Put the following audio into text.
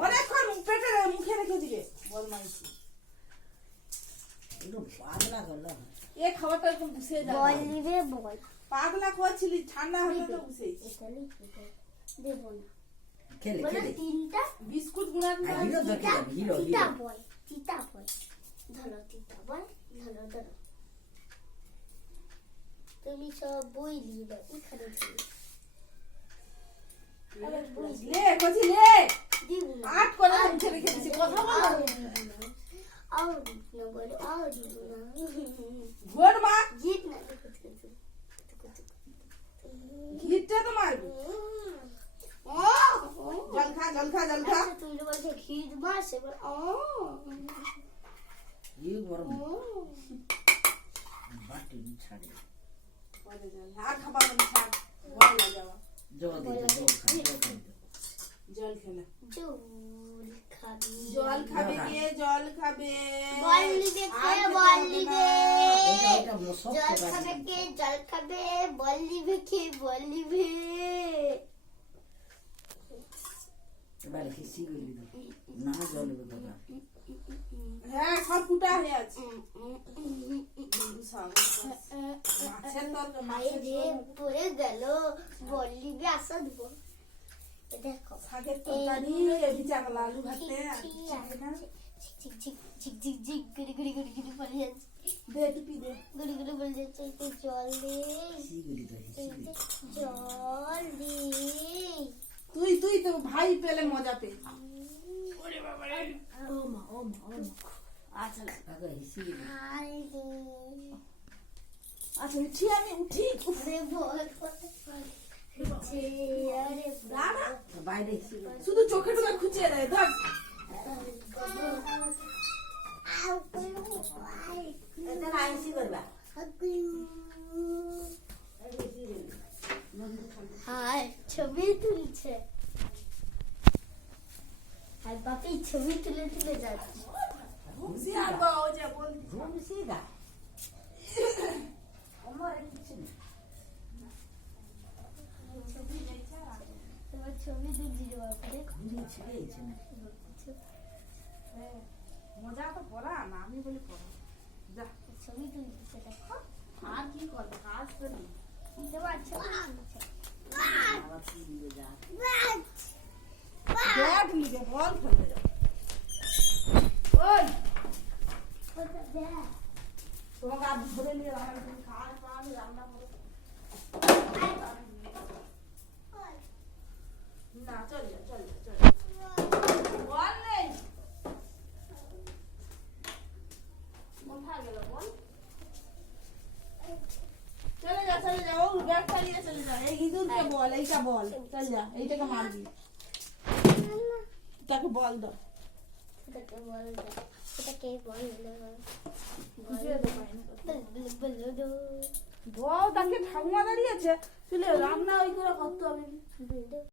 অনেকক্ষণ পেটে মুখে রেখে দিবে বদমাইশি। পাগলা করলো এ খাবারটা একদম বসে যায় বল পাগলা করছিলি ঠান্ডা হলে তো বসেই দেব না খেলে খেলে তিনটা বিস্কুট গুঁড়া হিরো ধরে যাবে হিরো তিতা বল ধরো তিতা বল ধরো তুমি সব বই লিবে এখানে লে কচি লে আট করে মুখে রেখে দিছি কথা বল আও না বলো আও না ঘোর মা জিত না ঘিটটা তো মারবি জল খা তুই বলছে ঘিট মারছে ও ये गरम बाटी छाड़े আর খাবার না ছাড় বল না যাওয়া জল খেলে জল খাবে কে জল খাবে বল নিবে কে বল নিবে জল খাবে কে জল খাবে বল নিবে কে বল নিবে এবারে খিসি গলি না জল হবে বাবা হ্যাঁ সব ফুটা হয়ে আছে পড়ে গেল বললি আসা দেবো দেখো শাকের তরকারি ভিজা আলু ভাতে ঝিক গুড়ি গুড়ি গুড়ি গুড়ি বলে যাচ্ছে দে টুপি দে গুড়ি গুড়ি বলে যাচ্ছে জল দে জল দে তুই তো ভাই পেলে মজা পে ওরে বাবা ও মা আচ্ছা লাগা হিসি আচ্ছা উঠি আমি উঠি আরে বল আরে দাঁড়া বাইরে শুধু চোখে ঢুকে খুঁচিয়ে দেয় ধর এটা আইসি করবা হাই ছবি তুলছে আর বাপি ছবি তুলে যাচ্ছে ঘুষি আর বাও যে বল ঘুষি দা আমার কিছু না ছবি দেখছা তোমার ছবি দিদি বাপরে ঘুষি ছেড়েছে না মজা তো পড়া না আমি বলি পড়া যা ছবি তুলছে দেখো আর কি করবে কাজ তো নেই দেবা ছবি তুলছে আবার কি দিবে যা ব্যাট নিয়ে বল খেলতে যাও ওই কোথা যা তোমাকে আজ ধরে নিয়ে রান্না করে খাওয়া পানি রান্না করে না চল বল নেই কোথায় গেল বল চলে যা ও ব্যাগটা নিয়ে চলে যা এই ইঁদুরকে বল এইটা বল চল যা এইটাকে মারবি তাকে বল দাও সেটাকে বল দাও সেটাকে বল দাও বুঝিয়ে দে বল তাকে ঠাকুমা দাঁড়িয়েছে চলে রান্না ওই করে করতে হবে